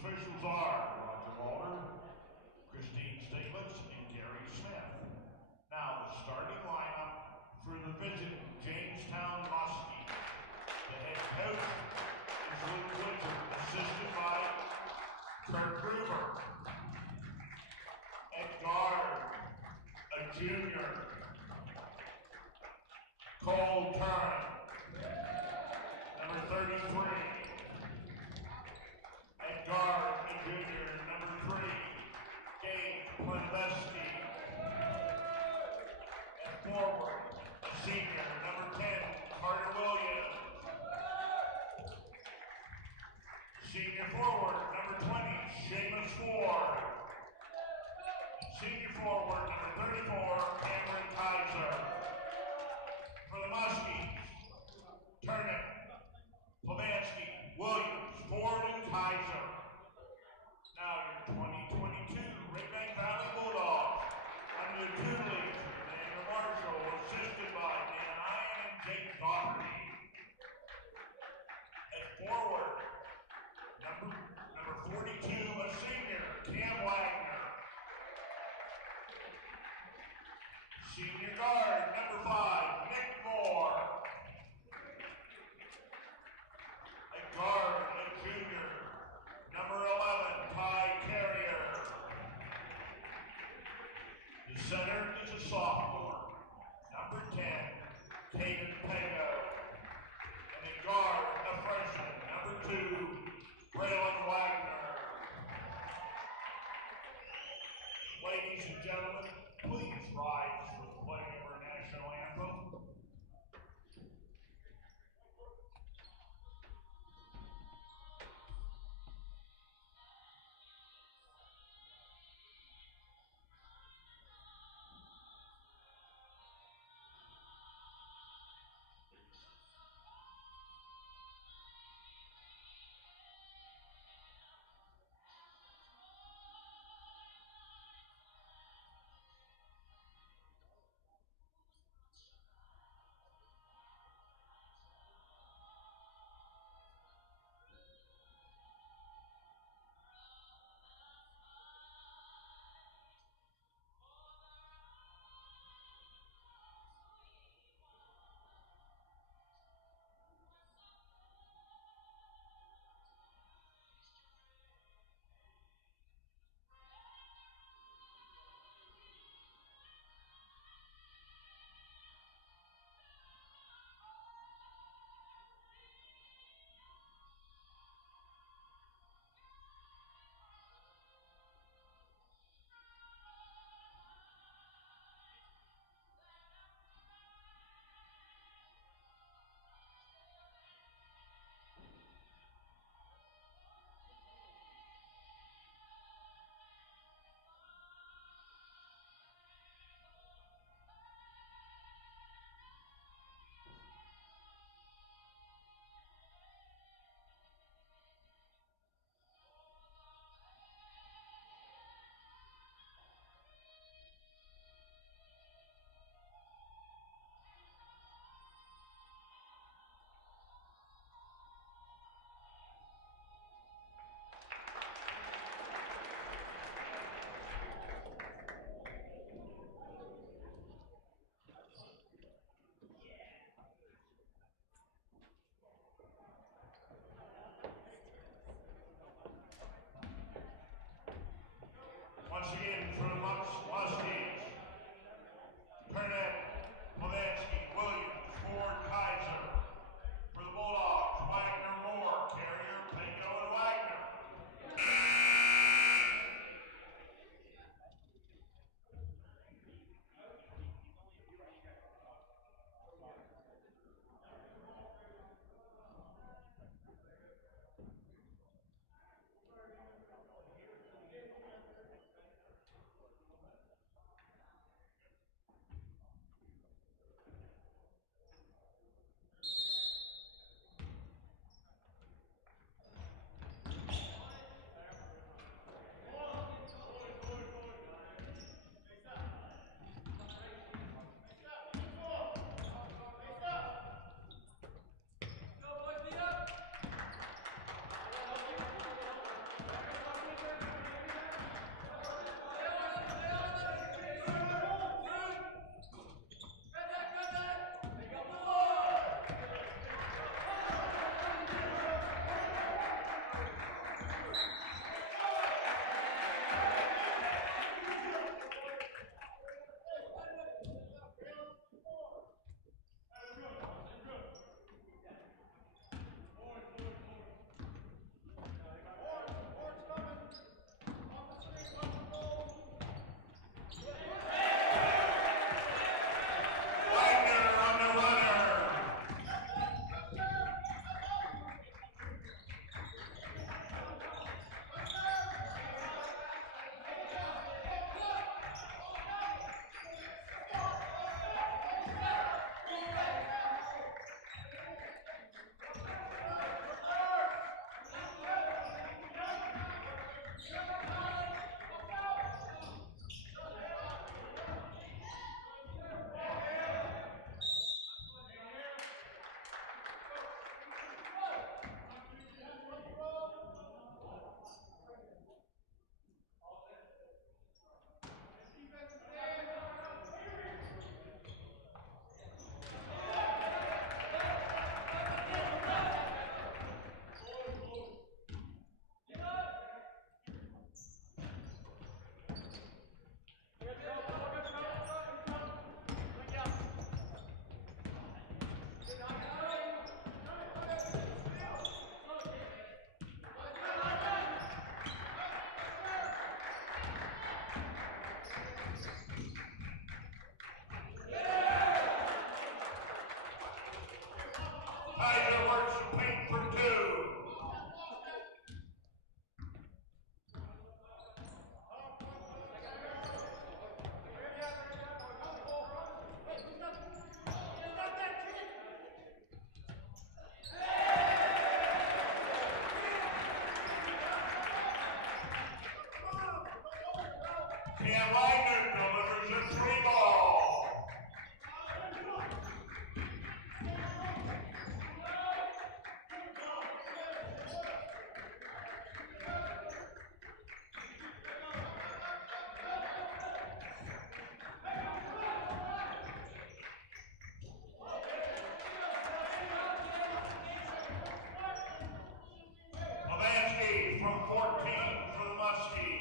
officials are Roger Walter, Christine Stevens, and Gary Smith. Now the starting lineup for the visiting Jamestown Muskie. The head coach is Luke Winter, assisted by Kurt Gruber. At guard, a junior, Cole Turner, number 33. At guard, a junior, number 3, Dave Planveski. At forward, a senior, number 10, Carter Williams. Senior forward, number 20, Seamus Ford. Senior forward, number 34, Cameron Kaiser. For the Muskies, Turnip, Plavansky, Williams, Ford, and Kaiser. Now your 2022 Redbank Valley Bulldogs under the tutelage of Daniel Marshall, assisted by Dan Ian and Jake Doherty. At forward, number 42, a senior, Cam Wagner. Senior guard, number 5, Nick Moore. At guard, a junior, number 11, Ty Carrier. The center is a sophomore, number 10, Caden Pago. And at guard, a freshman, number 2, Braylon Wagner. Ladies and gentlemen, please rise for the playing of our national anthem. Cam Wagner delivers a free ball. Levansky from 14 for the Muskies.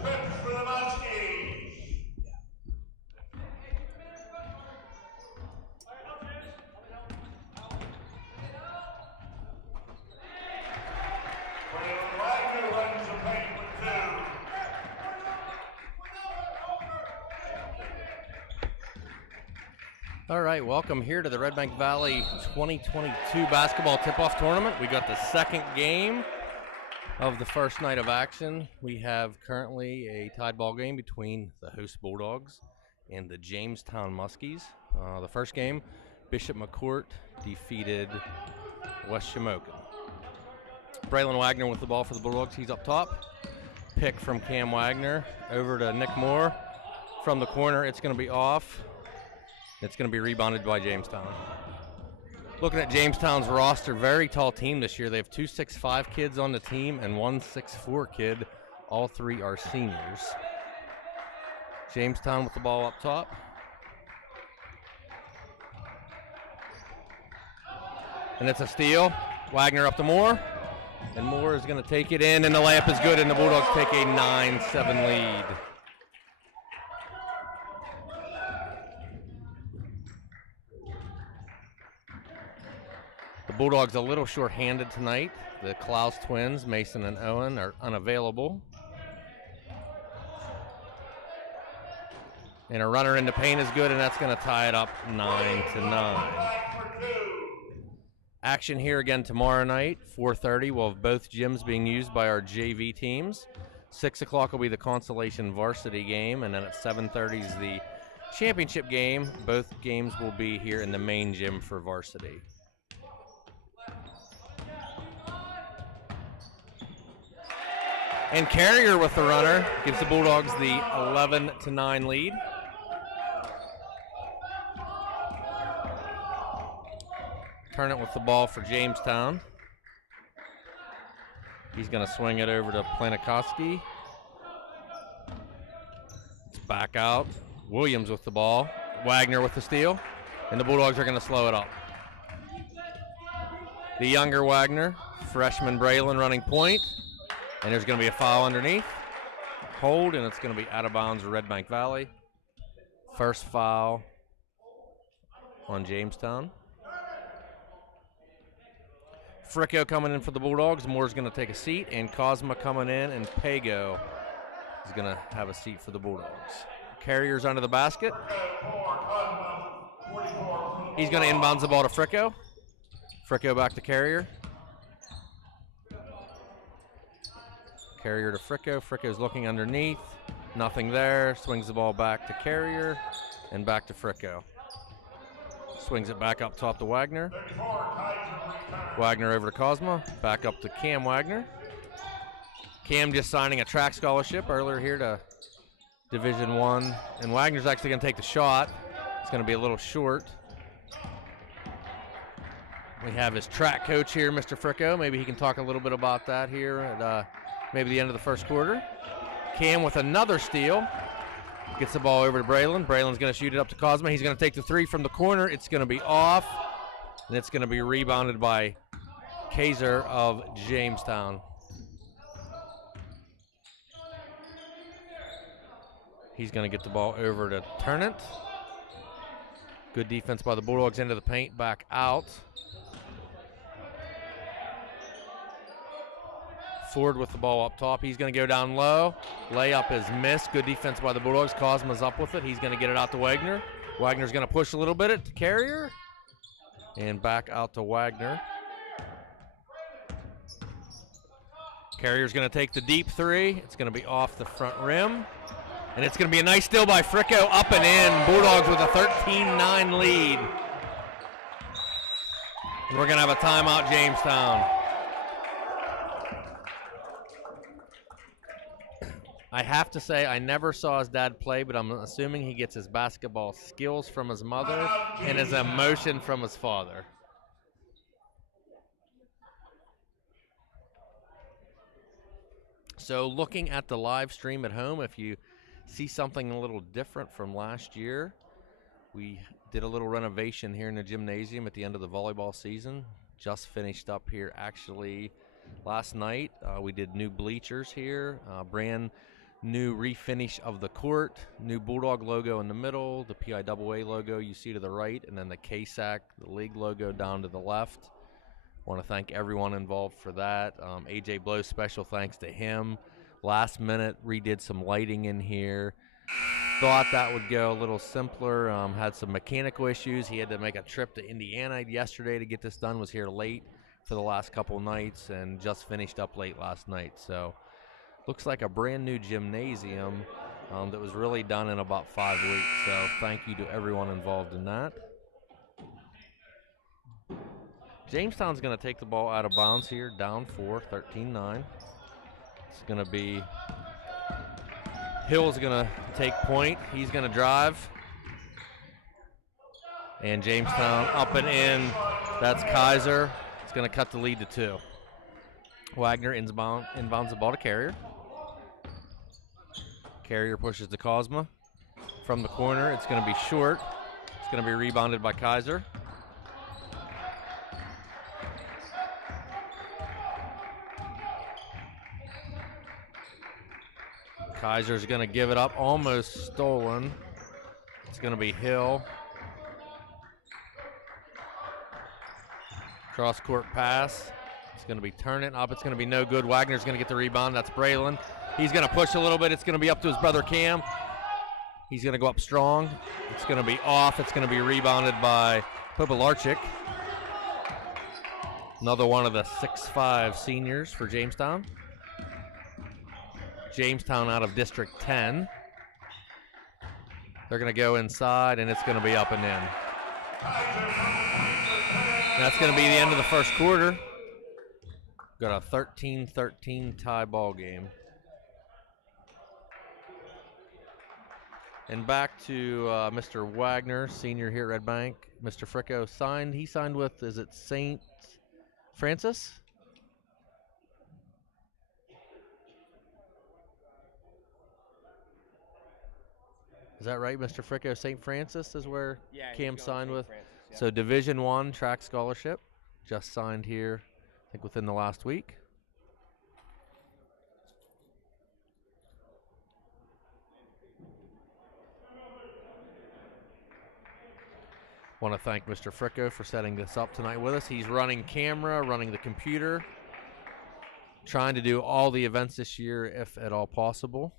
Trips for the Muskies. Braylon Wagner runs the paint with 2. All right, welcome here to the Redbank Valley 2022 basketball tip-off tournament. We got the second game of the first night of action. We have currently a tied ball game between the host Bulldogs and the Jamestown Muskies. The first game, Bishop McCourt defeated West Shamokin. Braylon Wagner with the ball for the Bulldogs. He's up top. Pick from Cam Wagner over to Nick Moore. From the corner, it's going to be off. It's going to be rebounded by Jamestown. Looking at Jamestown's roster, very tall team this year. They have 2 6'5" kids on the team and 1 6'4" kid. All 3 are seniors. Jamestown with the ball up top. And it's a steal. Wagner up to Moore. And Moore is going to take it in, and the layup is good, and the Bulldogs take a 9-7 lead. The Bulldogs a little short-handed tonight. The Klaus twins, Mason and Owen, are unavailable. And a runner into paint is good, and that's going to tie it up 9-9. Action here again tomorrow night, 4:30. We'll have both gyms being used by our JV teams. 6 o'clock will be the Constellation varsity game, and then at 7:30 is the championship game. Both games will be here in the main gym for varsity. And Carrier with the runner gives the Bulldogs the 11-9 lead. Turn it with the ball for Jamestown. He's going to swing it over to Planikoski. It's back out. Williams with the ball. Wagner with the steal. And the Bulldogs are going to slow it up. The younger Wagner, freshman Braylon running point. And there's going to be a foul underneath. Hold, and it's going to be out of bounds of Redbank Valley. First foul on Jamestown. Fricko coming in for the Bulldogs. Moore's going to take a seat, and Cosma coming in, and Pago is going to have a seat for the Bulldogs. Carrier's under the basket. He's going to inbounds the ball to Fricko. Fricko back to Carrier. Carrier to Fricko. Fricko's looking underneath. Nothing there. Swings the ball back to Carrier and back to Fricko. Swings it back up top to Wagner. Wagner over to Cosma. Back up to Cam Wagner. Cam just signing a track scholarship earlier here to Division I. And Wagner's actually going to take the shot. It's going to be a little short. We have his track coach here, Mr. Fricko. Maybe he can talk a little bit about that here at maybe the end of the first quarter. Cam with another steal. Gets the ball over to Braylon. Braylon's going to shoot it up to Cosma. He's going to take the three from the corner. It's going to be off. And it's going to be rebounded by Kaiser of Jamestown. He's going to get the ball over to Turnant. Good defense by the Bulldogs into the paint, back out. Ford with the ball up top. He's going to go down low. Layup is missed. Good defense by the Bulldogs. Cosma's up with it. He's going to get it out to Wagner. Wagner's going to push a little bit at the Carrier. And back out to Wagner. Carrier's going to take the deep three. It's going to be off the front rim. And it's going to be a nice steal by Fricko, up and in. Bulldogs with a 13-9 lead. And we're going to have a timeout, Jamestown. I have to say, I never saw his dad play, but I'm assuming he gets his basketball skills from his mother and his emotion from his father. So looking at the live stream at home, if you see something a little different from last year, we did a little renovation here in the gymnasium at the end of the volleyball season. Just finished up here actually last night. We did new bleachers here, brand new refinish of the court, new Bulldog logo in the middle, the PIAA logo you see to the right, and then the KSAC, the league logo down to the left. Want to thank everyone involved for that. AJ Blow, special thanks to him. Last minute redid some lighting in here. Thought that would go a little simpler. Had some mechanical issues. He had to make a trip to Indiana yesterday to get this done. Was here late for the last couple nights and just finished up late last night. So looks like a brand new gymnasium that was really done in about 5 weeks. So thank you to everyone involved in that. Jamestown's going to take the ball out of bounds here, down 4, 13-9. It's going to be Hill's going to take point. He's going to drive. And Jamestown up and in. That's Kaiser. It's going to cut the lead to 2. Wagner inbounds the ball to Carrier. Carrier pushes to Cosma. From the corner, it's going to be short. It's going to be rebounded by Kaiser. Kaiser's going to give it up, almost stolen. It's going to be Hill. Cross-court pass. It's going to be turning up. It's going to be no good. Wagner's going to get the rebound. That's Braylon. He's going to push a little bit. It's going to be up to his brother Cam. He's going to go up strong. It's going to be off. It's going to be rebounded by Popolarchik. Another one of the 6'5 seniors for Jamestown. Jamestown out of District 10. They're going to go inside, and it's going to be up and in. That's going to be the end of the first quarter. Got a 13-13 tie ball game. And back to Mr. Wagner, senior here at Redbank. Mr. Fricko signed. He signed with, is it St. Francis? Is that right, Mr. Fricko? St. Francis is where Cam signed with? Francis, yeah. So Division I track scholarship. Just signed here, I think within the last week. Want to thank Mr. Fricko for setting this up tonight with us. He's running camera, running the computer, trying to do all the events this year if at all possible.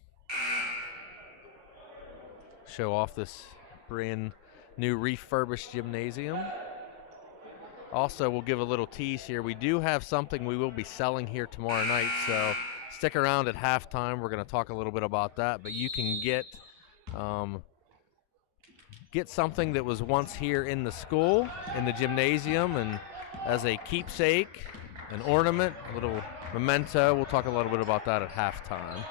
Show off this brand new refurbished gymnasium. Also, we'll give a little tease here. We do have something we will be selling here tomorrow night, so stick around at halftime. We're going to talk a little bit about that, but you can get something that was once here in the school, in the gymnasium, and as a keepsake, an ornament, a little memento. We'll talk a little bit about that at halftime.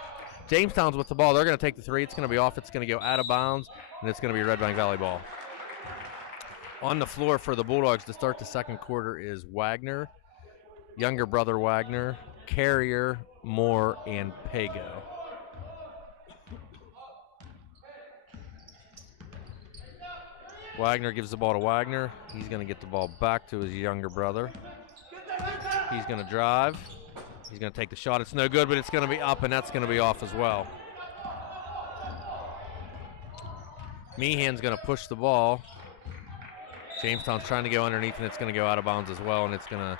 Jamestown's with the ball. They're going to take the three. It's going to be off. It's going to go out of bounds, and it's going to be Redbank Valley ball. On the floor for the Bulldogs to start the second quarter is Wagner, younger brother Wagner, Carrier, Moore, and Pago. Wagner gives the ball to Wagner. He's going to get the ball back to his younger brother. He's going to drive. He's going to take the shot. It's no good, but it's going to be up, and that's going to be off as well. Meehan's going to push the ball. Jamestown's trying to go underneath, and it's going to go out of bounds as well, and it's going to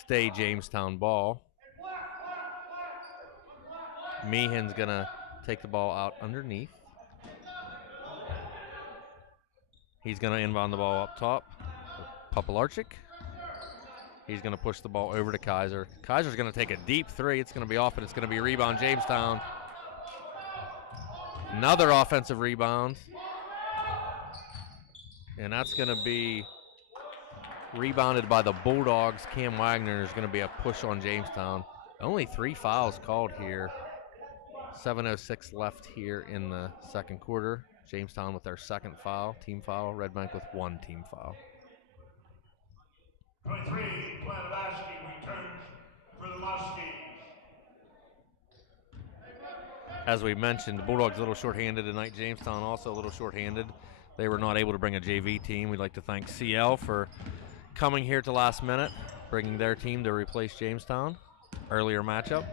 stay Jamestown ball. Meehan's going to take the ball out underneath. He's going to inbound the ball up top. Popolarczyk. He's going to push the ball over to Kaiser. Kaiser's going to take a deep three. It's going to be off, but it's going to be a rebound Jamestown. Another offensive rebound. And that's going to be rebounded by the Bulldogs. Cam Wagner is going to be a push on Jamestown. Only 3 fouls called here. 7:06 left here in the second quarter. Jamestown with their second foul, team foul. Redbank with 1 team foul. 23, Planavasky returns for the Muskies. As we mentioned, the Bulldogs a little shorthanded tonight. Jamestown also a little shorthanded. They were not able to bring a JV team. We'd like to thank CL for coming here at the last minute, bringing their team to replace Jamestown. Earlier matchup.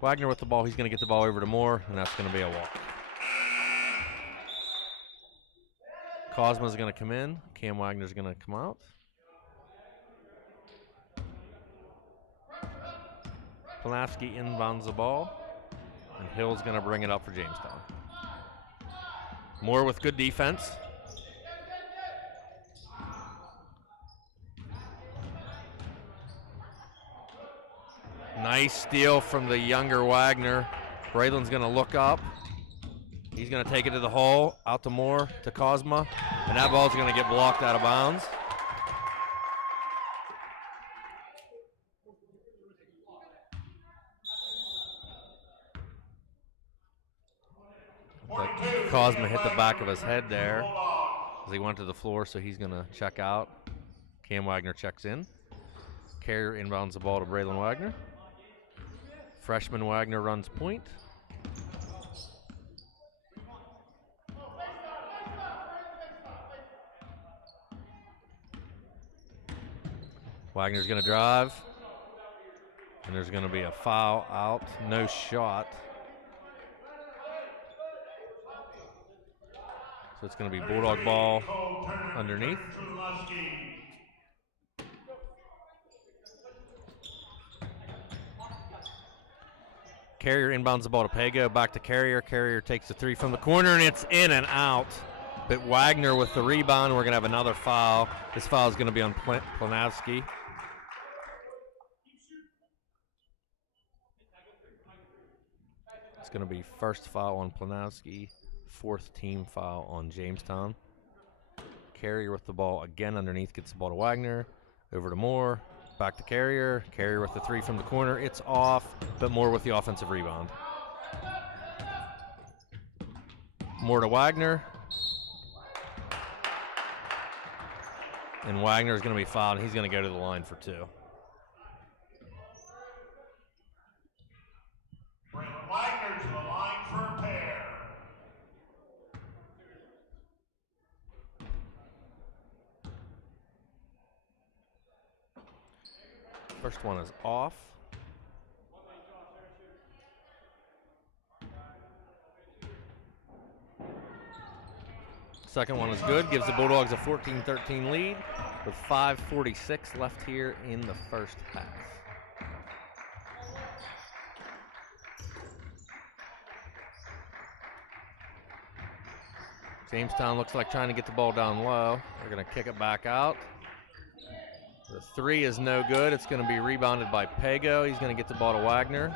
Wagner with the ball. He's going to get the ball over to Moore, and that's going to be a walk. Cosma's going to come in. Cam Wagner's going to come out. Planavsky inbounds the ball, and Hill's going to bring it up for Jamestown. Moore with good defense. Nice steal from the younger Wagner. Braylon's going to look up. He's going to take it to the hole, out to Moore, to Cosma, and that ball's going to get blocked out of bounds. Cosma hit the back of his head there as he went to the floor, so he's going to check out. Cam Wagner checks in. Carrier inbounds the ball to Braylon Wagner. Freshman Wagner runs point. Wagner's going to drive, and there's going to be a foul out, no shot. So it's going to be Bulldog ball underneath. Carrier inbounds the ball to Pago, back to Carrier. Carrier takes the 3 from the corner, and it's in and out. But Wagner with the rebound. We're going to have another foul. This foul is going to be on Planavsky. It's going to be first foul on Planavsky, 4th team foul on Jamestown. Carrier with the ball again underneath, gets the ball to Wagner, over to Moore, back to Carrier. Carrier with the 3 from the corner. It's off, but Moore with the offensive rebound. Moore to Wagner. And Wagner is going to be fouled. He's going to go to the line for 2. Braylon Wagner to the line for a pair. First one is off. Second one is good, gives the Bulldogs a 14-13 lead with 5:46 left here in the first half. Jamestown looks like trying to get the ball down low. They're going to kick it back out. The 3 is no good. It's going to be rebounded by Pago. He's going to get the ball to Wagner.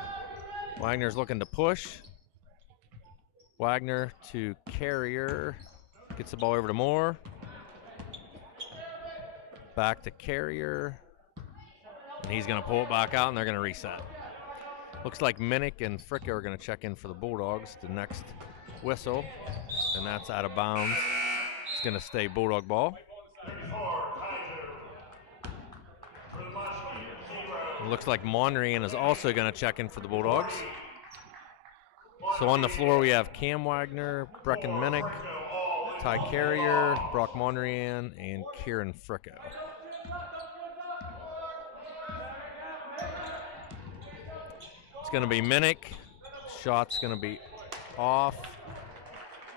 Wagner's looking to push. Wagner to Carrier. Gets the ball over to Moore. Back to Carrier. And he's going to pull it back out, and they're going to reset. Looks like Minnick and Fricka are going to check in for the Bulldogs. The next whistle, and that's out of bounds. It's going to stay Bulldog ball. It looks like Monrian is also going to check in for the Bulldogs. So on the floor we have Cam Wagner, Brecken Minnick, Ty Carrier, Brock Monrian, and Kieran Fricko. It's going to be Minnick. Shot's going to be off.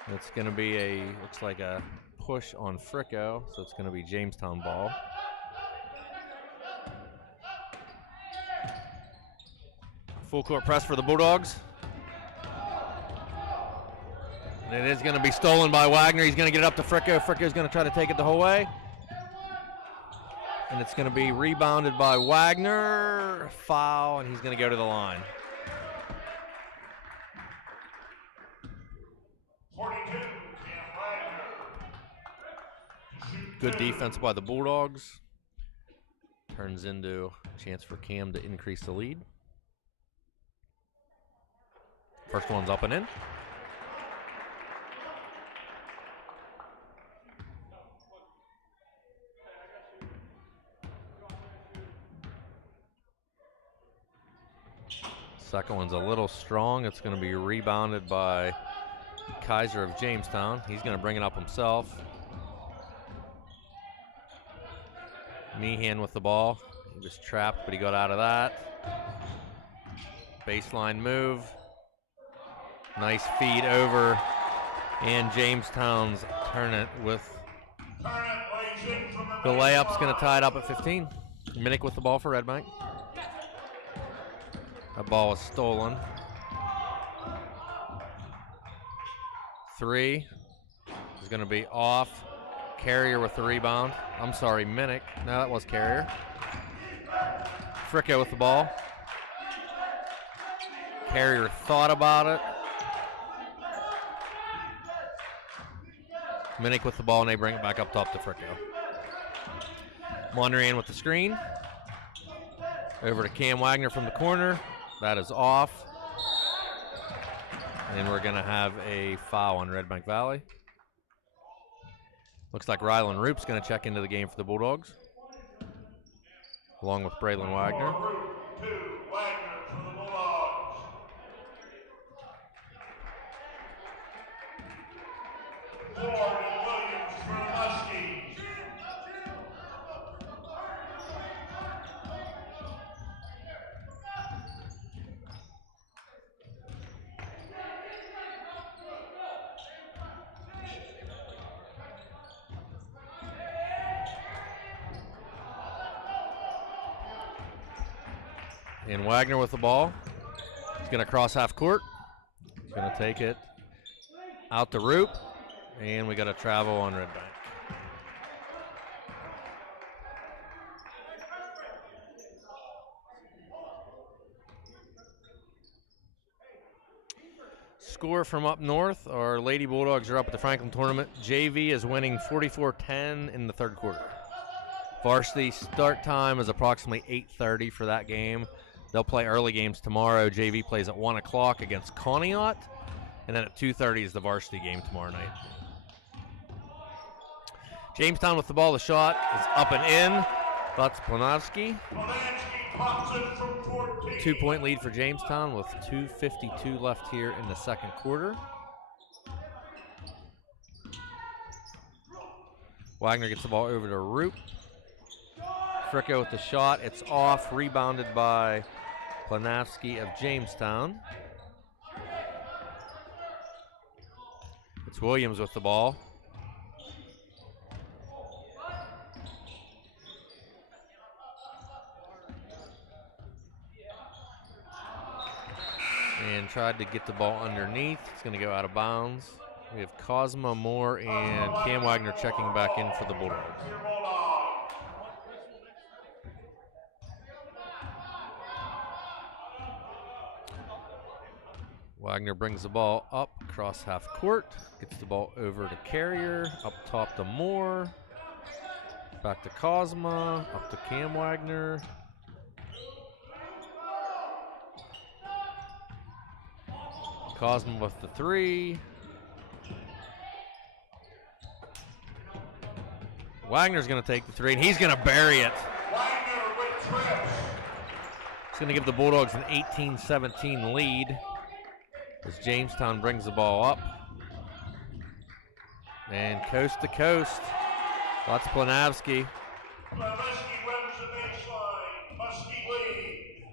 It's going to be looks like a push on Fricko, so it's going to be Jamestown ball. Full court press for the Bulldogs. And it is going to be stolen by Wagner. He's going to get it up to Fricko. Fricko's going to try to take it the whole way. And it's going to be rebounded by Wagner. Foul, and he's going to go to the line. 42, Cam Wagner. Good defense by the Bulldogs. Turns into a chance for Cam to increase the lead. First one's up and in. Second one's a little strong. It's going to be rebounded by Kaiser of Jamestown. He's going to bring it up himself. Meehan with the ball. He was trapped, but he got out of that. Baseline move. Nice feed over. And Jamestown's turn it with the layup's going to tie it up at 15. Minnick with the ball for Redbank. That ball was stolen. 3 is going to be off. Carrier with the rebound. I'm sorry, Minnick. No, that was Carrier. Fricko with the ball. Carrier thought about it. Minnick with the ball, and they bring it back up top to Fricko. Mondrian with the screen. Over to Cam Wagner from the corner. That is off. And we're going to have a foul on Redbank Valley. Looks like Rylan Roop's going to check into the game for the Bulldogs, along with Braylon Wagner. Wagner for the Bulldogs. Ford and Williams for the Muskies. And Wagner with the ball. He's going to cross half court. He's going to take it out to Roop. And we got a travel on Redbank. Score from up north. Our Lady Bulldogs are up at the Franklin tournament. JV is winning 44-10 in the third quarter. Varsity start time is approximately 8:30 for that game. They'll play early games tomorrow. JV plays at 1 o'clock against Conneaut. And then at 2:30 is the varsity game tomorrow night. Jamestown with the ball. The shot is up and in. That's Planowski. 2-point lead for Jamestown with 2:52 left here in the second quarter. Wagner gets the ball over to Roop. Fricko with the shot. It's off. Rebounded by Planowski of Jamestown. It's Williams with the ball. And tried to get the ball underneath. It's going to go out of bounds. We have Cosmo Moore and Cam Wagner checking back in for the Bulldogs. Wagner brings the ball up across half court. Gets the ball over to Carrier. Up top to Moore. Back to Cosmo. Up to Cam Wagner. Cosmo with the 3. Wagner's going to take the 3, and he's going to bury it. It's going to give the Bulldogs an 18-17 lead as Jamestown brings the ball up. And coast to coast, that's Planowski. Planowski wins the baseline. Muskie lead.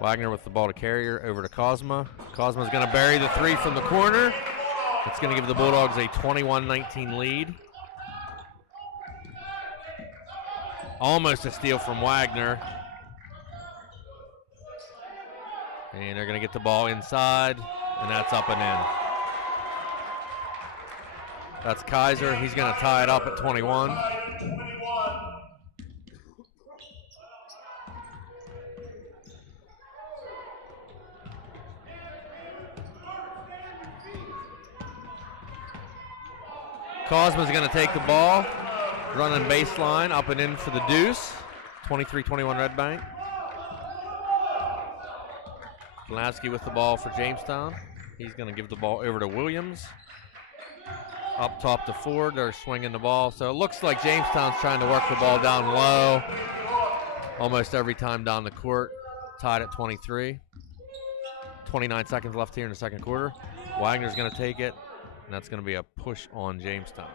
Wagner with the ball to Carrier, over to Cosma. Cosma's going to bury the three from the corner. It's going to give the Bulldogs a 21-19 lead. Almost a steal from Wagner. And they're going to get the ball inside, and that's up and in. That's Kaiser. He's going to tie it up at 21. Cosma's going to take the ball, running baseline, up and in for the deuce. 23-21 Redbank. Glasky with the ball for Jamestown. He's going to give the ball over to Williams. Up top to Ford, they're swinging the ball. So it looks like Jamestown's trying to work the ball down low. Almost every time down the court. Tied at 23. 29 seconds left here in the second quarter. Wagner's going to take it, and that's going to be a push on Jamestown.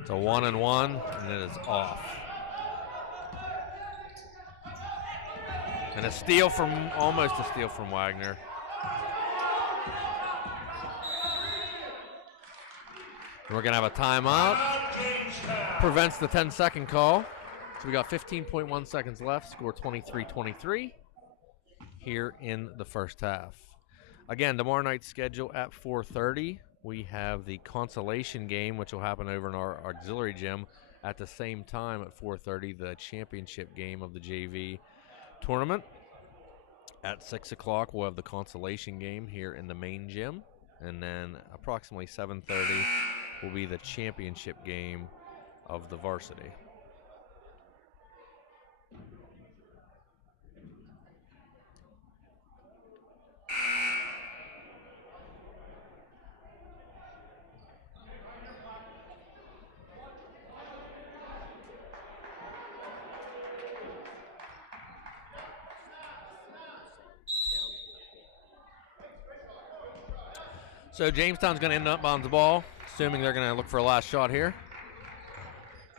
It's a 1-and-1, and it is off. And a steal from, almost a steal from Wagner. And we're going to have a timeout. Prevents the 10-second call. So we got 15.1 seconds left. Score 23-23 here in the first half. Again, tomorrow night's schedule at 4:30. We have the consolation game, which will happen over in our auxiliary gym at the same time at 4:30, the championship game of the JV tournament. At 6 o'clock, we'll have the consolation game here in the main gym. And then approximately 7:30 will be the championship game of the varsity. So Jamestown's going to end up on the ball, assuming they're going to look for a last shot here.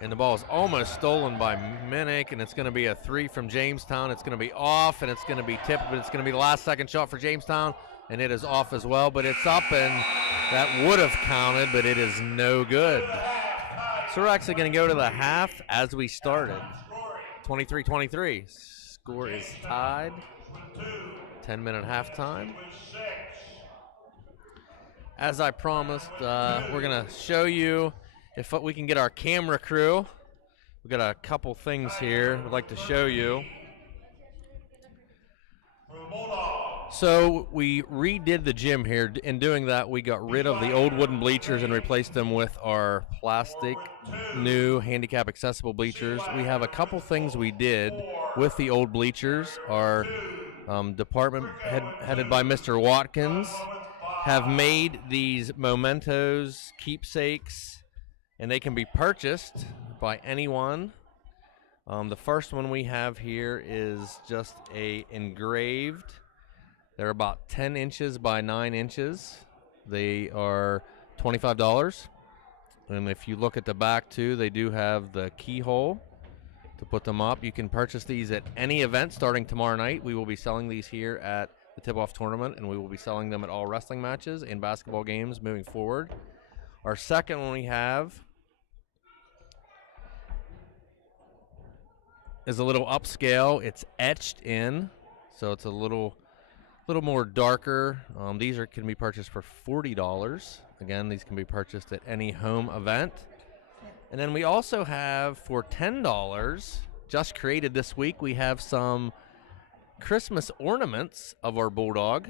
And the ball is almost stolen by Minnick, and it's going to be a three from Jamestown. It's going to be off, and it's going to be tipped, but it's going to be the last second shot for Jamestown, and it is off as well. But it's up, and that would have counted, but it is no good. So we're actually going to go to the half as we started. 23-23. Score is tied. 10-minute halftime. As I promised, we're going to show you if we can get our camera crew. We've got a couple things here we'd like to show you. So we redid the gym here. In doing that, we got rid of the old wooden bleachers and replaced them with our plastic, new handicap accessible bleachers. We have a couple things we did with the old bleachers. Our department headed by Mr. Watkins have made these mementos, keepsakes, and they can be purchased by anyone. The first one we have here is just a engraved. They're about 10 inches by 9 inches. They are $25. And if you look at the back too, they do have the keyhole to put them up. You can purchase these at any event starting tomorrow night. We will be selling these here at the tip-off tournament, and we will be selling them at all wrestling matches and basketball games moving forward. Our second one we have is a little upscale. It's etched in, so it's a little more darker. These can be purchased for $40. Again, these can be purchased at any home event. And then we also have for $10, just created this week, we have some Christmas ornaments of our Bulldog.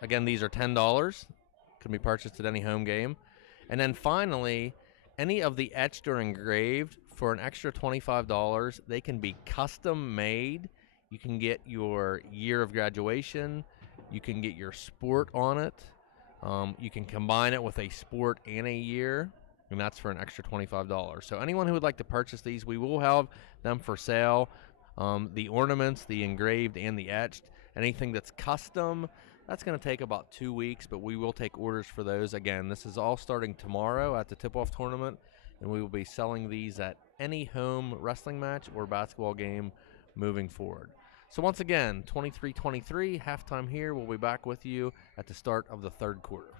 Again, these are $10. Can be purchased at any home game. And then finally, any of the etched or engraved for an extra $25, they can be custom made. You can get your year of graduation. You can get your sport on it. You can combine it with a sport and a year. and that's for an extra $25. So anyone who would like to purchase these, we will have them for sale. The ornaments, the engraved, and the etched, anything that's custom, that's going to take about 2 weeks, but we will take orders for those. Again, this is all starting tomorrow at the tip-off tournament, and we will be selling these at any home wrestling match or basketball game moving forward. So once again, 23-23, halftime here. We'll be back with you at the start of the third quarter.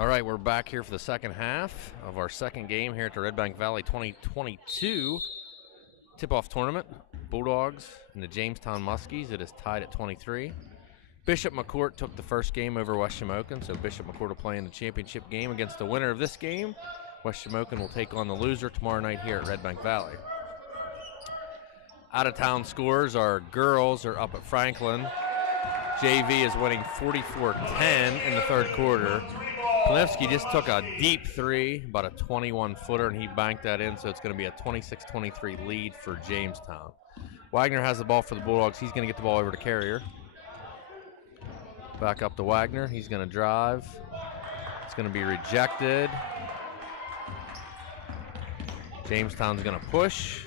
All right, we're back here for the second half of our second game here at the Redbank Valley 2022 tip-off tournament. Bulldogs and the Jamestown Muskies. It is tied at 23. Bishop McCourt took the first game over West Shamokin, so Bishop McCourt will play in the championship game against the winner of this game. West Shamokin will take on the loser tomorrow night here at Redbank Valley. Out-of-town scores, our girls are up at Franklin. JV is winning 44-10 in the third quarter. Plevsky just took a deep three, about a 21-footer, and he banked that in, so it's going to be a 26-23 lead for Jamestown. Wagner has the ball for the Bulldogs. He's going to get the ball over to Carrier. Back up to Wagner. He's going to drive. It's going to be rejected. Jamestown's going to push.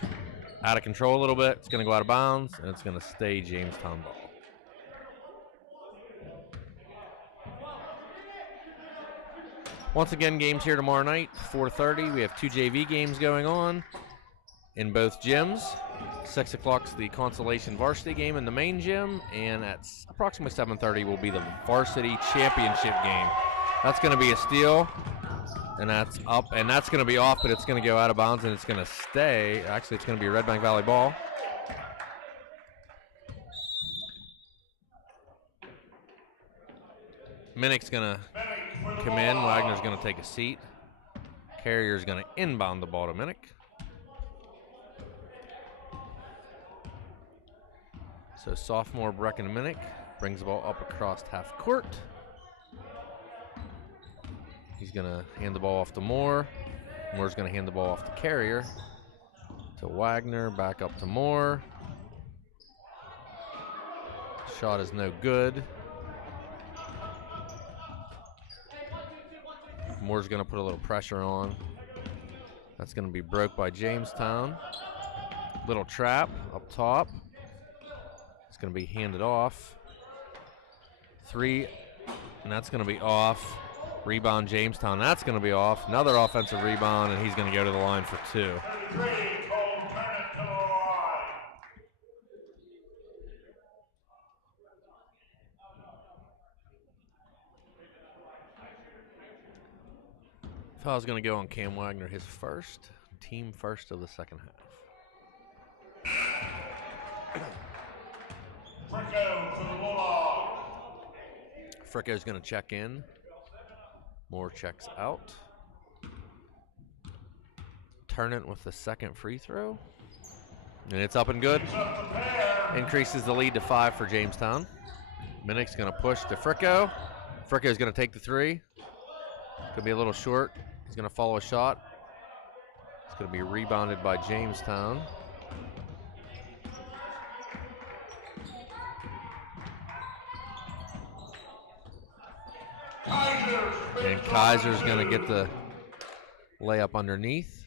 Out of control a little bit. It's going to go out of bounds, and it's going to stay Jamestown ball. Once again, games here tomorrow night, 4:30. We have two JV games going on in both gyms. 6 o'clock is the Consolation Varsity game in the main gym, and at approximately 7:30 will be the Varsity Championship game. That's going to be a steal, and that's up, and that's going to be off, but it's going to go out of bounds, and it's going to stay. Actually, it's going to be Redbank Valley ball. Minnick's going to come in. Wagner's going to take a seat. Carrier's going to inbound the ball to Minnick. So sophomore Brecken Minnick brings the ball up across half court. He's going to hand the ball off to Moore. Moore's going to hand the ball off to Carrier. To Wagner, back up to Moore. Shot is no good. Moore's going to put a little pressure on. That's going to be broke by Jamestown. Little trap up top. It's going to be handed off. Three, and that's going to be off. Rebound Jamestown, that's going to be off. Another offensive rebound, and he's going to go to the line for two. Foul's going to go on Cam Wagner, his first, team first of the second half. Fricko for the Bulldogs. Fricko's going to check in. Moore checks out. Turnant with the second free throw. And it's up and good. Increases the lead to 5 for Jamestown. Minnick's going to push to Fricko. Fricko's going to take the three. Could be a little short. He's going to follow a shot. It's going to be rebounded by Jamestown. And Kaiser's going to get the layup underneath.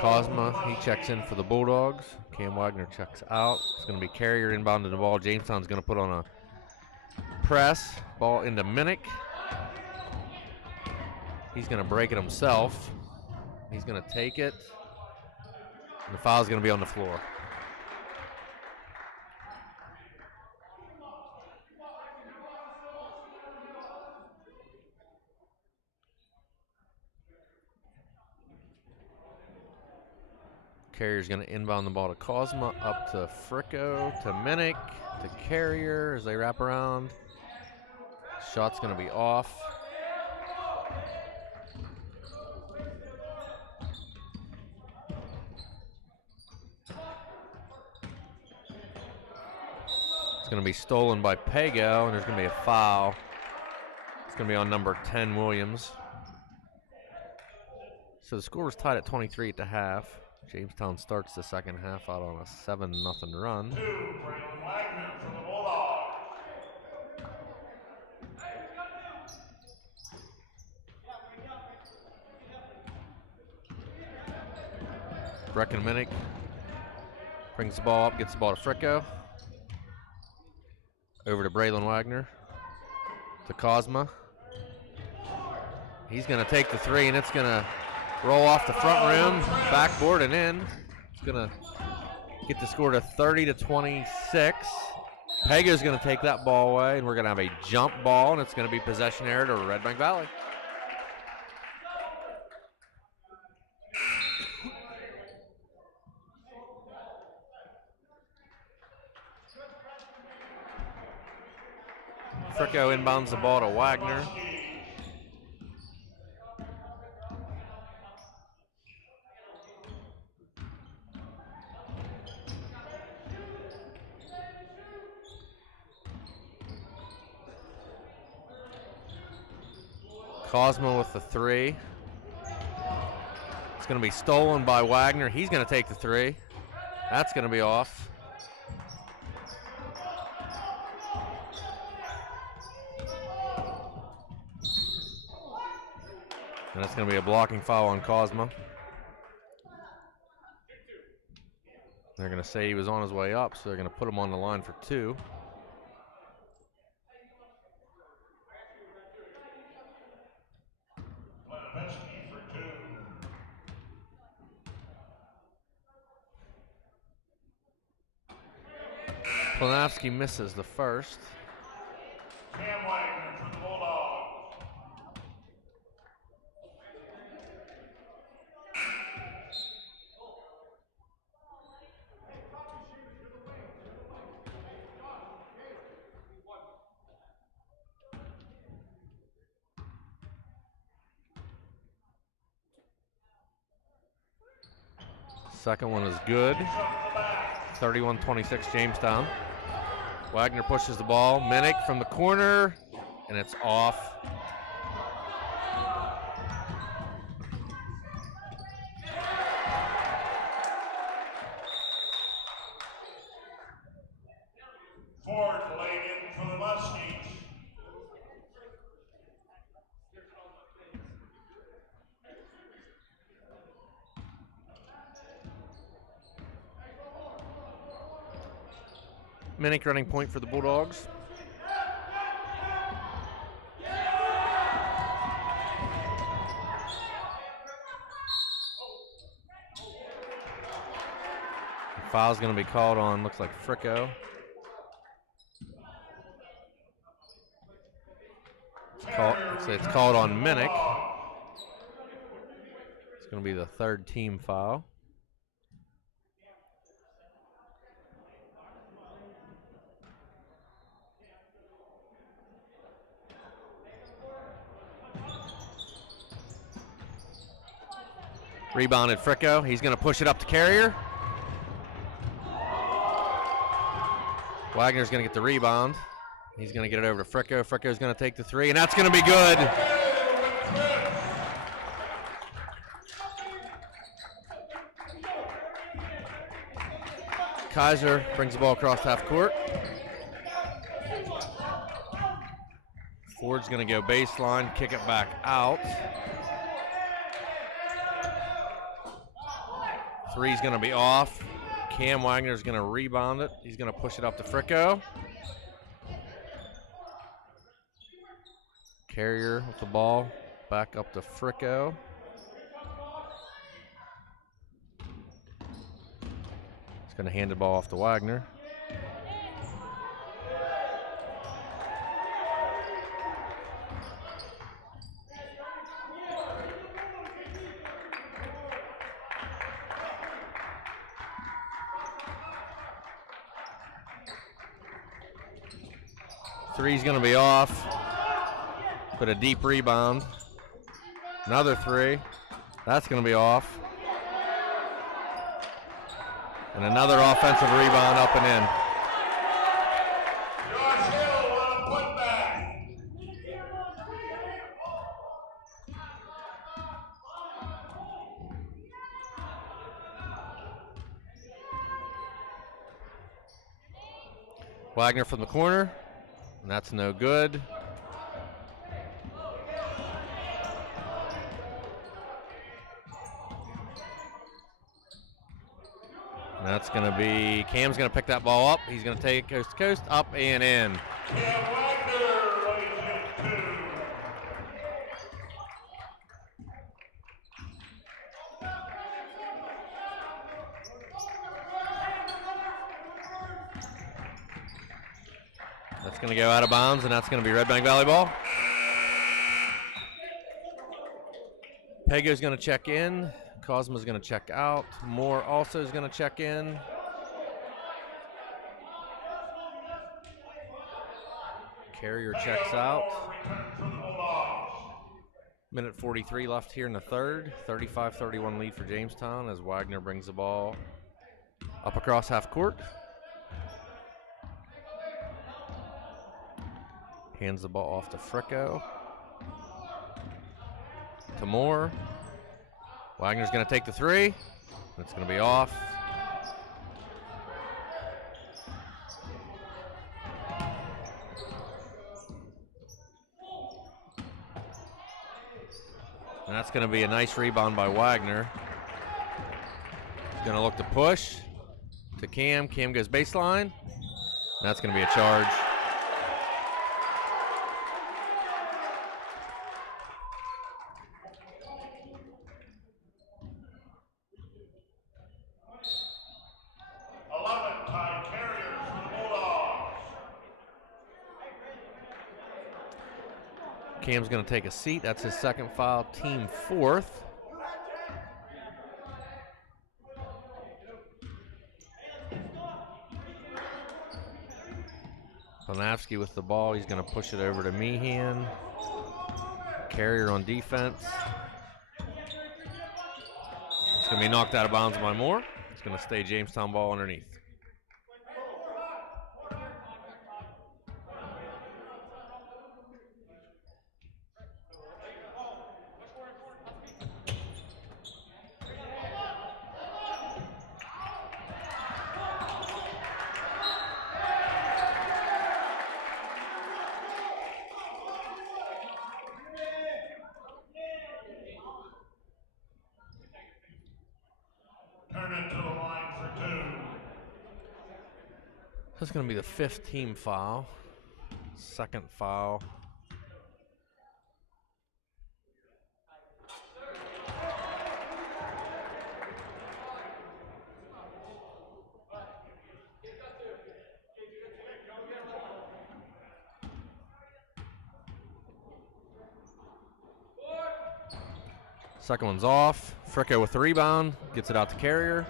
Cosma, he checks in for the Bulldogs. Cam Wagner checks out. It's going to be Carrier inbounding the ball. Jamestown's going to put on a press. Ball into Minnick. He's going to break it himself. He's going to take it. And the foul's going to be on the floor. Carrier's going to inbound the ball to Cosma, up to Fricko, to Minnick, to Carrier as they wrap around. Shot's going to be off. It's going to be stolen by Pago, and there's going to be a foul. It's going to be on number 10, Williams. So the score was tied at 23 at the half. Jamestown starts the second half out on a 7-0 run. Wagner for the Bulldogs. Brecken Minnick brings the ball up, gets the ball to Fricko. Over to Braylon Wagner. To Cosma. He's going to take the three, and it's going to roll off the front rim, backboard, and in. It's going to get the score to 30-26. Pago's going to take that ball away, and we're going to have a jump ball, and it's going to be possession error to Redbank Valley. Fricko inbounds the ball to Wagner. Cosmo with the three. It's going to be stolen by Wagner. He's going to take the three. That's going to be off. And that's going to be a blocking foul on Cosmo. They're going to say he was on his way up, so they're going to put him on the line for two. Planowski misses the first. Cam Wagner for the Bulldogs. Second one is good. 31-26 Jamestown. Wagner pushes the ball. Minnick from the corner, and it's off. Ford laid in for the Muskies. Minnick running point for the Bulldogs. Foul's going to be called on, looks like Fricko. It's called on Minnick. It's going to be the third team foul. Rebounded Fricko. He's going to push it up to Carrier. Wagner's going to get the rebound. He's going to get it over to Fricko. Fricko's going to take the three, and that's going to be good. Kaiser brings the ball across half court. Ford's going to go baseline, kick it back out. Three's going to be off. Cam Wagner's going to rebound it. He's going to push it up to Fricko. Carrier with the ball. Back up to Fricko. He's going to hand the ball off to Wagner. Three's going to be off, but a deep rebound. Another three. That's going to be off. And another offensive rebound up and in. Josh Hill on a putback. Wagner from the corner. And that's no good. And that's going to be, Cam's going to pick that ball up. He's going to take it coast to coast, up and in. Cam Wagner lays in two. That's going to go out of bounds, and that's going to be Redbank Valley ball. Pago's going to check in. Cosmo's going to check out. Moore also is going to check in. Carrier checks out. Minute 43 left here in the third. 35-31 lead for Jamestown as Wagner brings the ball up across half court. Hands the ball off to Fricko. To Moore. Wagner's going to take the three. It's going to be off. And that's going to be a nice rebound by Wagner. He's going to look to push to Cam. Cam goes baseline. And that's going to be a charge. Cam's going to take a seat. That's his second foul, team fourth. Panavsky with the ball. He's going to push it over to Meehan. Carrier on defense. It's going to be knocked out of bounds by Moore. It's going to stay Jamestown ball underneath. That's going to be the fifth team foul. Second foul. Second one's off. Fricko with the rebound. Gets it out to Carrier.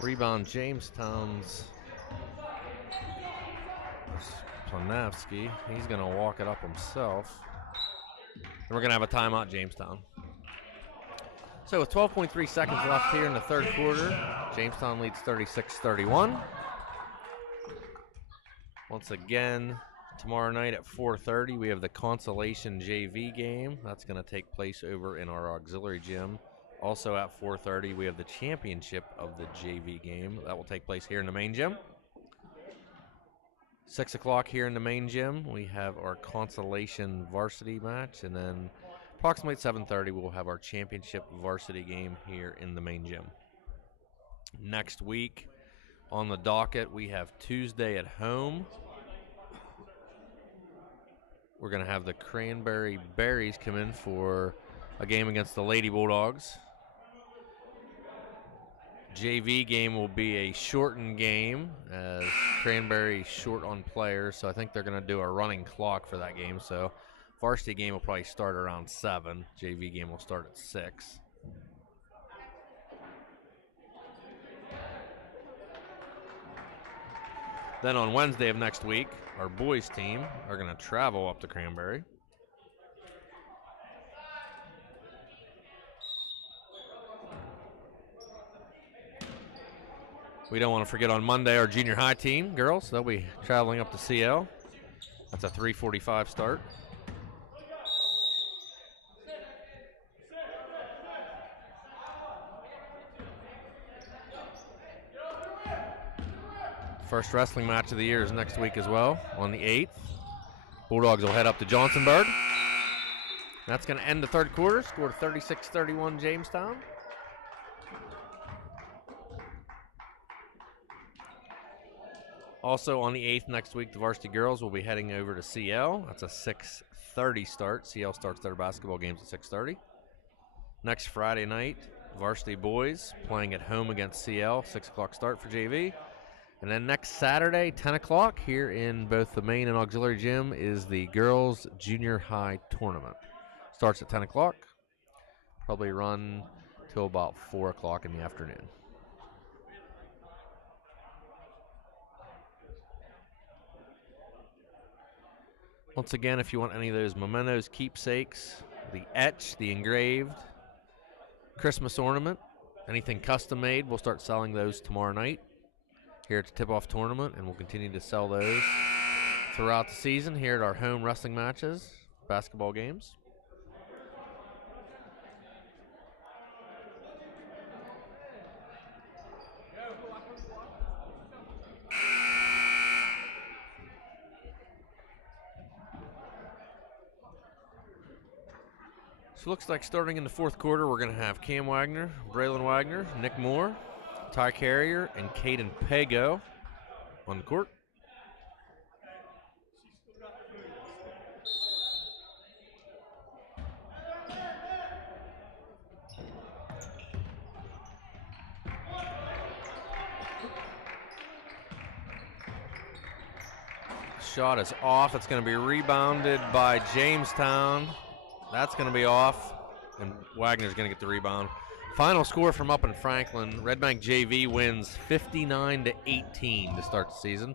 Rebound Jamestown's Planavsky. He's going to walk it up himself. And we're going to have a timeout, Jamestown. So with 12.3 seconds left here in the third quarter, Jamestown leads 36-31. Once again, tomorrow night at 4:30, we have the Consolation JV game. That's going to take place over in our auxiliary gym. Also at 4:30, we have the championship of the JV game. That will take place here in the main gym. 6 o'clock here in the main gym, we have our consolation varsity match. And then approximately 7:30, we'll have our championship varsity game here in the main gym. Next week on the docket, we have Tuesday at home. We're going to have the Cranberry Berries come in for a game against the Lady Bulldogs. JV game will be a shortened game as Cranberry short on players, so I think they're going to do a running clock for that game. So varsity game will probably start around 7. JV game will start at 6. Then on Wednesday of next week, our boys team are going to travel up to Cranberry. We don't want to forget on Monday our junior high team, girls. They'll be traveling up to CL. That's a 3:45 start. First wrestling match of the year is next week as well, on the 8th. Bulldogs will head up to Johnsonburg. That's going to end the third quarter. Scored 36-31 Jamestown. Also on the 8th next week, the varsity girls will be heading over to CL. That's a 6:30 start. CL starts their basketball games at 6:30. Next Friday night, varsity boys playing at home against CL, 6 o'clock start for JV. And then next Saturday, 10 o'clock, here in both the main and auxiliary gym, is the girls junior high tournament. Starts at 10 o'clock, probably run till about 4 o'clock in the afternoon. Once again, if you want any of those mementos, keepsakes, the etch, the engraved, Christmas ornament, anything custom made, we'll start selling those tomorrow night here at the tip-off tournament, and we'll continue to sell those throughout the season here at our home wrestling matches, basketball games. So it looks like starting in the fourth quarter, we're going to have Cam Wagner, Braylon Wagner, Nick Moore, Ty Carrier, and Caden Pago on the court. Shot is off. It's going to be rebounded by Jamestown. That's going to be off, and Wagner's going to get the rebound. Final score from up in Franklin, Redbank JV wins 59-18 to start the season.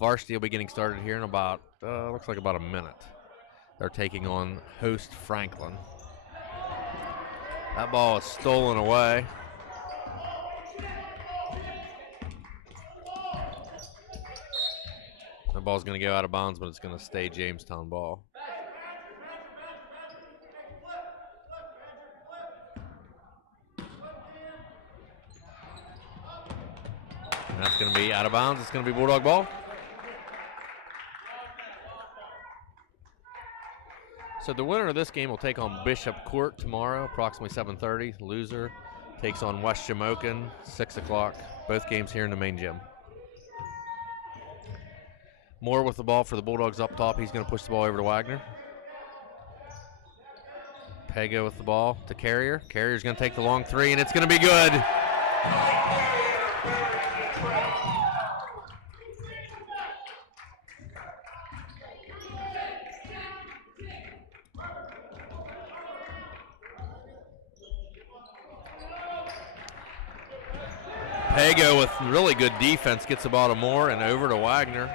Varsity will be getting started here in about, looks like about a minute. They're taking on host Franklin. That ball is stolen away. The ball's going to go out of bounds, but it's going to stay Jamestown ball. And that's going to be out of bounds. It's going to be Bulldog ball. So the winner of this game will take on Bishop Court tomorrow, approximately 7:30. The loser takes on West Shamokin, 6 o'clock. Both games here in the main gym. Moore with the ball for the Bulldogs up top. He's going to push the ball over to Wagner. Pago with the ball to Carrier. Carrier's going to take the long three, and it's going to be good. Pago with really good defense gets the ball to Moore and over to Wagner.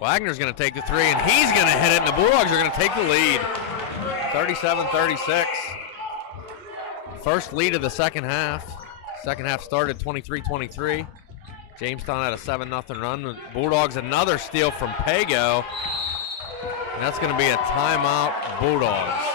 Wagner's going to take the three, and he's going to hit it, and the Bulldogs are going to take the lead. 37-36. First lead of the second half. Second half started 23-23. Jamestown had a 7-0 run. The Bulldogs another steal from Pago. And that's going to be a timeout, Bulldogs.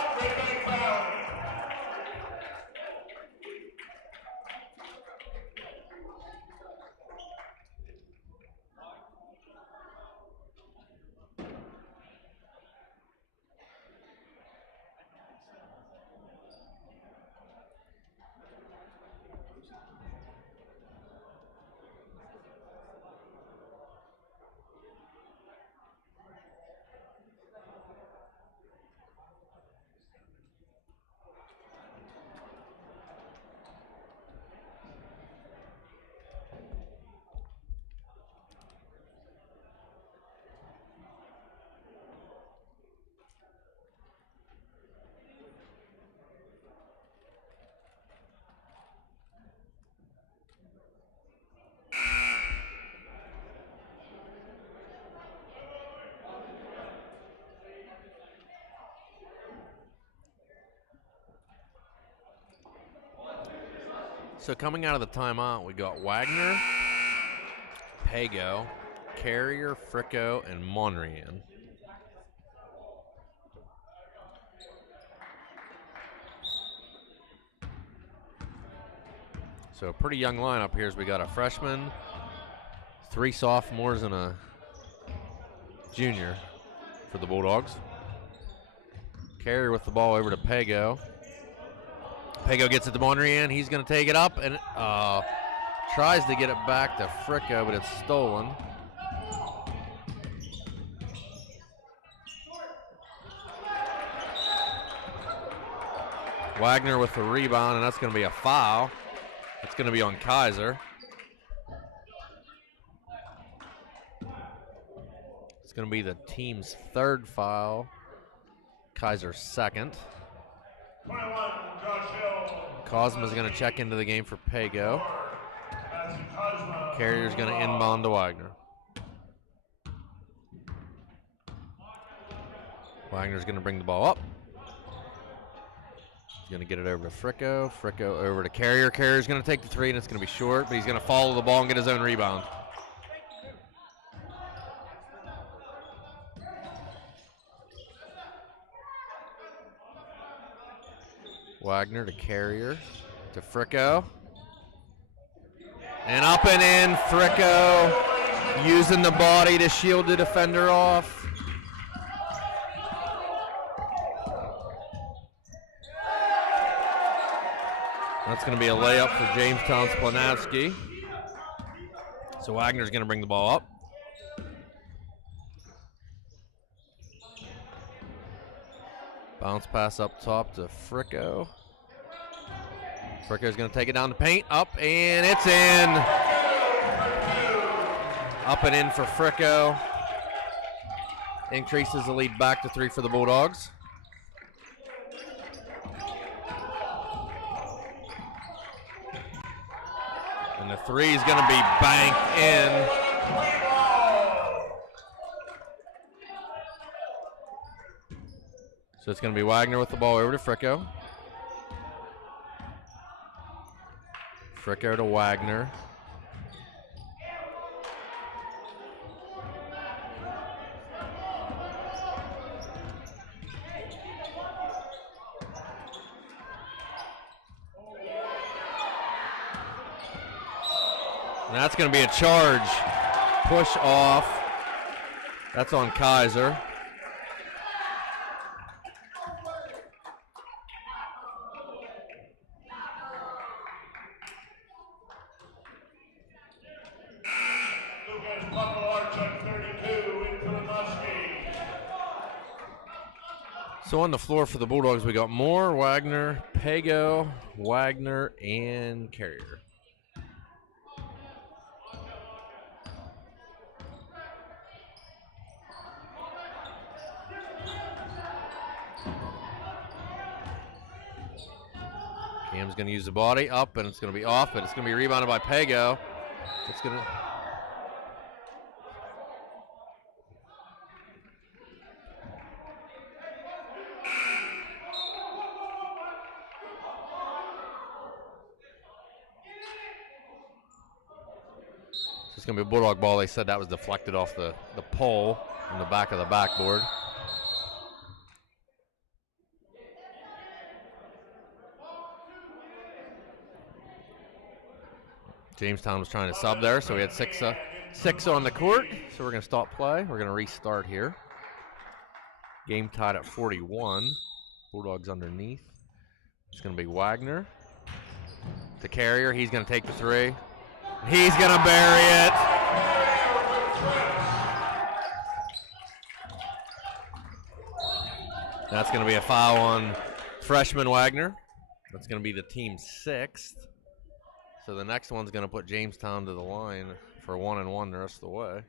So coming out of the timeout, we got Wagner, Pago, Carrier, Fricko, and Monrian. So a pretty young lineup here as we got a freshman, 3 sophomores, and a junior for the Bulldogs. Carrier with the ball over to Pago. Pago gets it to Mondrian. He's going to take it up and tries to get it back to Fricko, but it's stolen. Wagner with the rebound, and that's going to be a foul. It's going to be on Kaiser. It's going to be the team's third foul. Kaiser's second. Cosma's going to check into the game for Pago. Carrier's going to inbound to Wagner. Wagner's going to bring the ball up. He's going to get it over to Fricko. Fricko over to Carrier. Carrier's going to take the three, and it's going to be short, but he's going to follow the ball and get his own rebound. Wagner to Carrier to Fricko. And up and in, Fricko using the body to shield the defender off. That's going to be a layup for Jamestown Splanowski. So Wagner's going to bring the ball up. Bounce pass up top to Fricko. Fricko's going to take it down the paint, up, and it's in. Up and in for Fricko. Increases the lead back to 3 for the Bulldogs. And the 3 is going to be banked in. So it's going to be Wagner with the ball over to Fricko. Fricko to Wagner. And that's going to be a charge. Push off. That's on Kaiser. So on the floor for the Bulldogs, we got Moore, Wagner, Pago, Wagner, and Carrier. Cam's going to use the body up, and it's going to be off, but it's going to be rebounded by Pago. It's going to... It's going to be a Bulldog ball. They said that was deflected off the pole in the back of the backboard. Jamestown was trying to sub there, so we had six on the court. So we're going to stop play. We're going to restart here. Game tied at 41. Bulldogs underneath. It's going to be Wagner to Carrier. He's going to take the 3. He's going to bury it. That's going to be a foul on freshman Wagner. That's going to be the team's 6th. So the next one's going to put Jamestown to the line for 1-1 the rest of the way.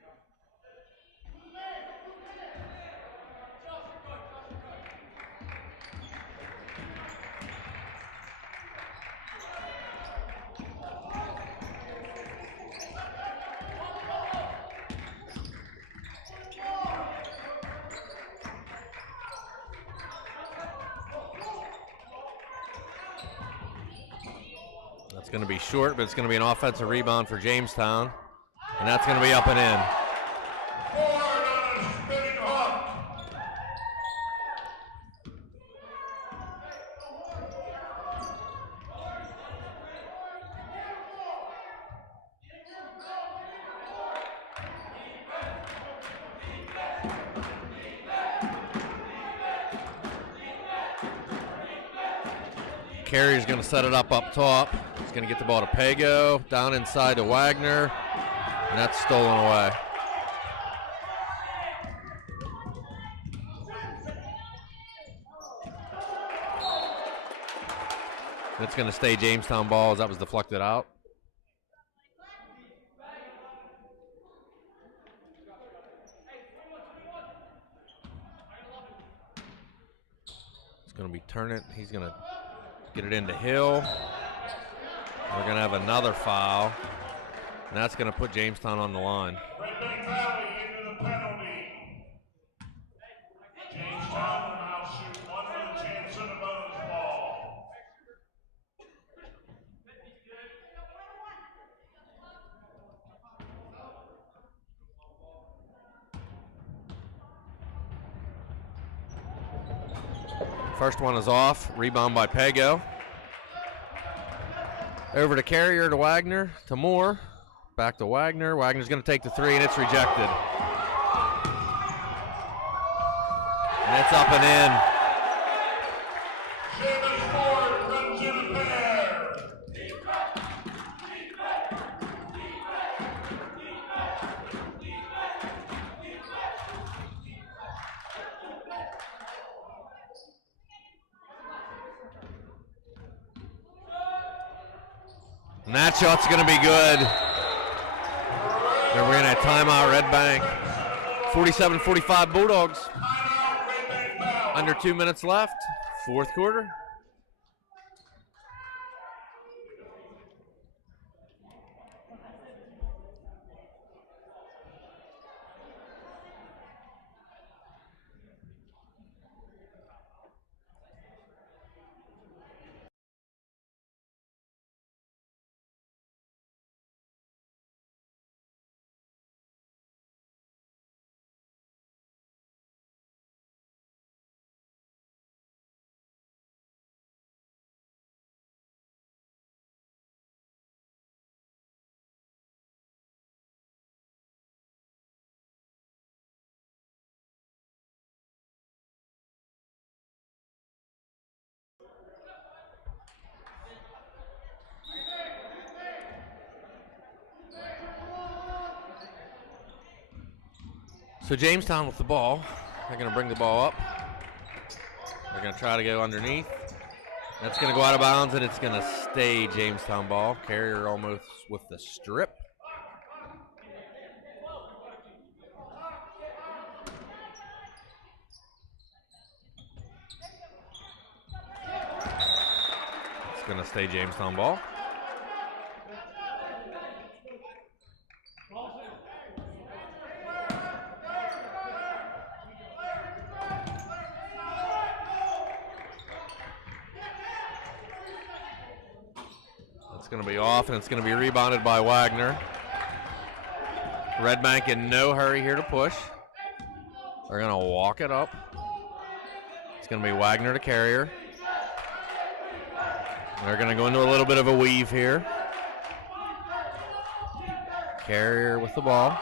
That's going to be short, but it's going to be an offensive rebound for Jamestown. And that's going to be up and in. Carrier's going to set it up top. He's going to get the ball to Pago, down inside to Wagner, and that's stolen away. It's going to stay Jamestown ball as that was deflected out. It's going to be Turnit. He's going to get it into Hill. We're going to have another foul, and that's going to put Jamestown on the line. Redbank Valley into the penalty. Jamestown will now shoot one with a chance of a bonus ball. First one is off. Rebound by Pago. Over to Carrier to Wagner to Moore. Back to Wagner. Wagner's going to take the three, and it's rejected. And it's up and in. Seamus Ford runs in a pair. And that shot's going to be good. They're in a timeout, Redbank. 47-45 Bulldogs. Under 2 minutes left, fourth quarter. So Jamestown with the ball. They're going to bring the ball up. They're going to try to go underneath. That's going to go out of bounds, and it's going to stay Jamestown ball. Carrier almost with the strip. It's going to stay Jamestown ball. Going to be off, and it's going to be rebounded by Wagner. Redbank in no hurry here to push. They're going to walk it up. It's going to be Wagner to Carrier. They're going to go into a little bit of a weave here. Carrier with the ball.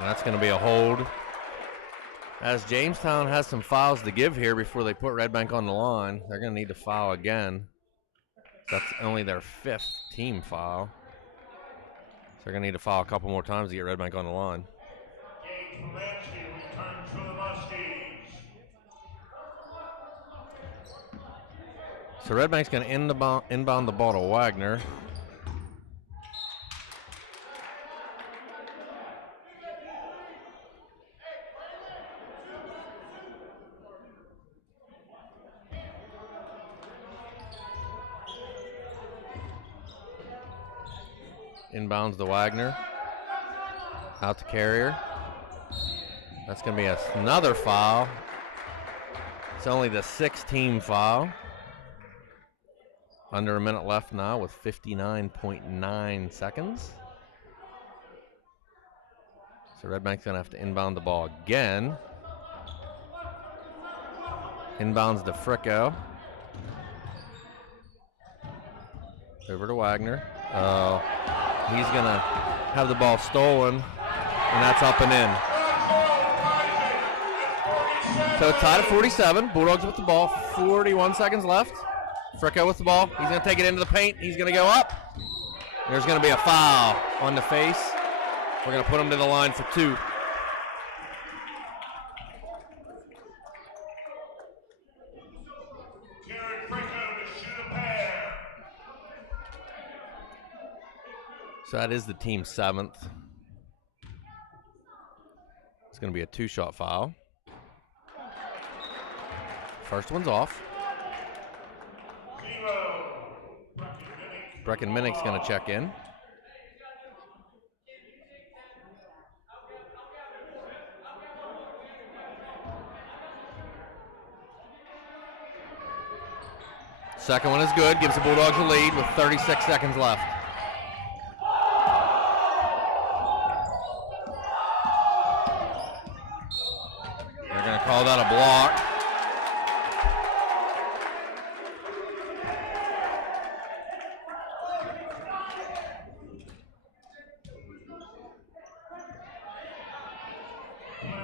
That's going to be a hold. As Jamestown has some fouls to give here before they put Redbank on the line, they're going to need to foul again. That's only their fifth team foul. So they're going to need to foul a couple more times to get Redbank on the line. Returns for the Muskies. So Redbank's going to inbound the ball to Wagner. Inbounds to Wagner. Out to Carrier. That's going to be another foul. It's only the sixth team foul. Under a minute left now with 59.9 seconds. So Redbank's going to have to inbound the ball again. Inbounds to Fricko. Over to Wagner. He's going to have the ball stolen, and that's up and in. So it's tied at 47. Bulldogs with the ball. 41 seconds left. Fricko with the ball. He's going to take it into the paint. He's going to go up. There's going to be a foul on the face. We're going to put him to the line for 2. So that is the team's 7th. It's going to be a 2-shot foul. First one's off. Brecken Minnick's going to check in. Second one is good. Gives the Bulldogs a lead with 36 seconds left. They're going to call that a block.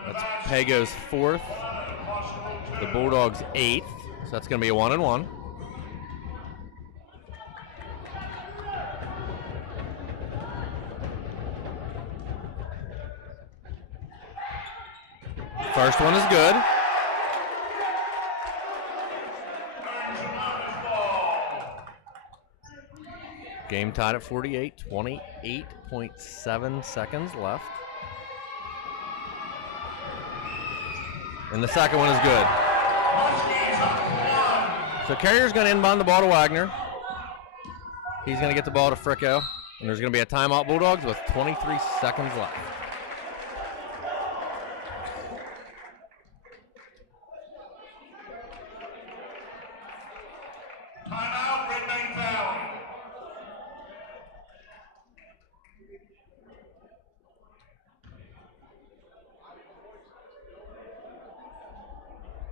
That's Pago's 4th. The Bulldogs' 8th. So that's going to be a 1-and-1. First one is good. Game tied at 48, 28.7 seconds left. And the second one is good. So Carrier's going to inbound the ball to Wagner. He's going to get the ball to Fricko. And there's going to be a timeout, Bulldogs, with 23 seconds left. Timeout, Redbank Valley.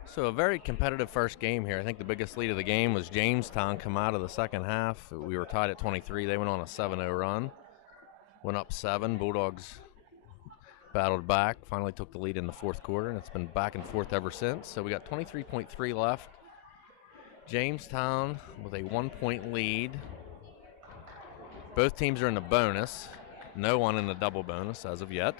So a very competitive first game here. I think the biggest lead of the game was Jamestown come out of the second half. We were tied at 23. They went on a 7-0 run. Went up 7. Bulldogs battled back. Finally took the lead in the fourth quarter, and it's been back and forth ever since. So we got 23.3 left. Jamestown with a 1-point lead. Both teams are in the bonus. No one in the double bonus as of yet.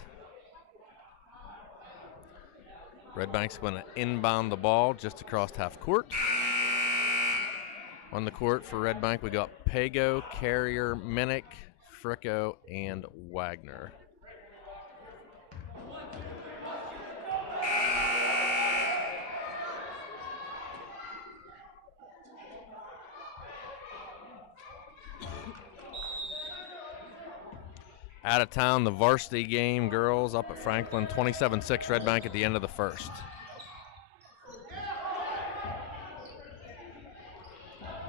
Redbank's going to inbound the ball just across half court. On the court for Redbank, we got Pago, Carrier, Minnick, Fricko, and Wagner. Out of town, the varsity game, girls up at Franklin, 27-6 Redbank at the end of the first.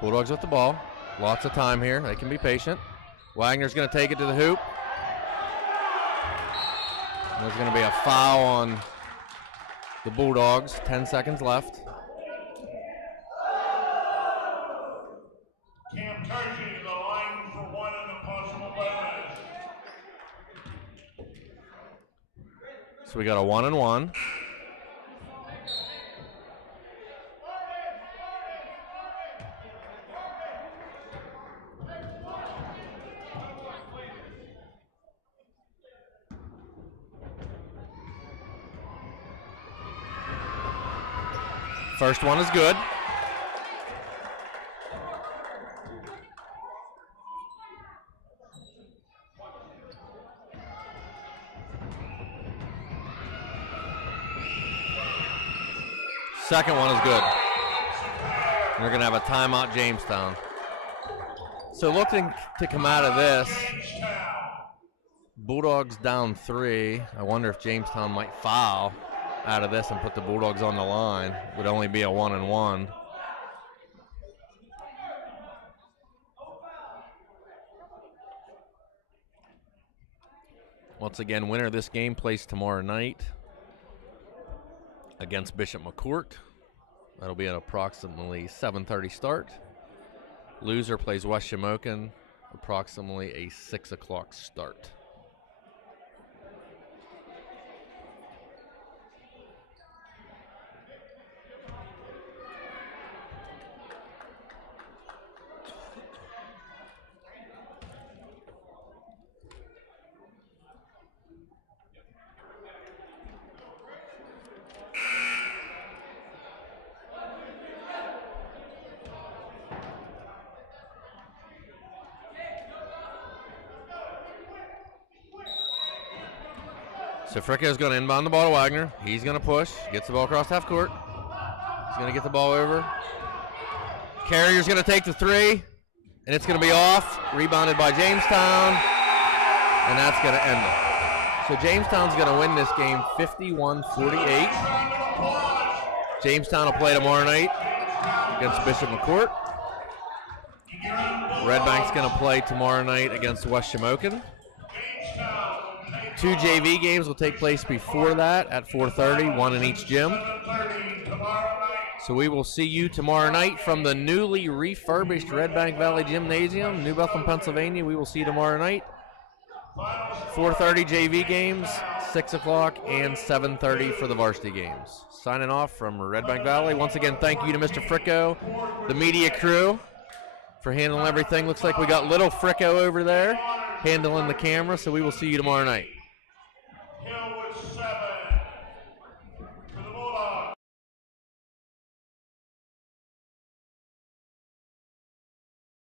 Bulldogs with the ball. Lots of time here. They can be patient. Wagner's going to take it to the hoop. And there's going to be a foul on the Bulldogs. 10 seconds left. So we got a 1-and-1. First one is good. Second one is good. And they're going to have a timeout, Jamestown. So looking to come out of this, Bulldogs down 3. I wonder if Jamestown might foul out of this and put the Bulldogs on the line. It would only be a 1-and-1. Once again, winner of this game plays tomorrow night against Bishop McCourt. That'll be an approximately 7:30 start. Loser plays West Shamokin, approximately a 6 o'clock start. So Fricko's going to inbound the ball to Wagner. He's going to push, gets the ball across half court. He's going to get the ball over. Carrier's going to take the three, and it's going to be off. Rebounded by Jamestown, and that's going to end it. So Jamestown's going to win this game 51-48. Jamestown will play tomorrow night against Bishop McCourt. Redbank's going to play tomorrow night against West Shamokin. 2 JV games will take place before that at 4:30, one in each gym. So we will see you tomorrow night from the newly refurbished Redbank Valley Gymnasium, New Bethlehem, Pennsylvania. We will see you tomorrow night. 4:30 JV games, 6 o'clock, and 7:30 for the varsity games. Signing off from Redbank Valley. Once again, thank you to Mr. Fricko, the media crew, for handling everything. Looks like we got little Fricko over there handling the camera, so we will see you tomorrow night. Hillwood 7.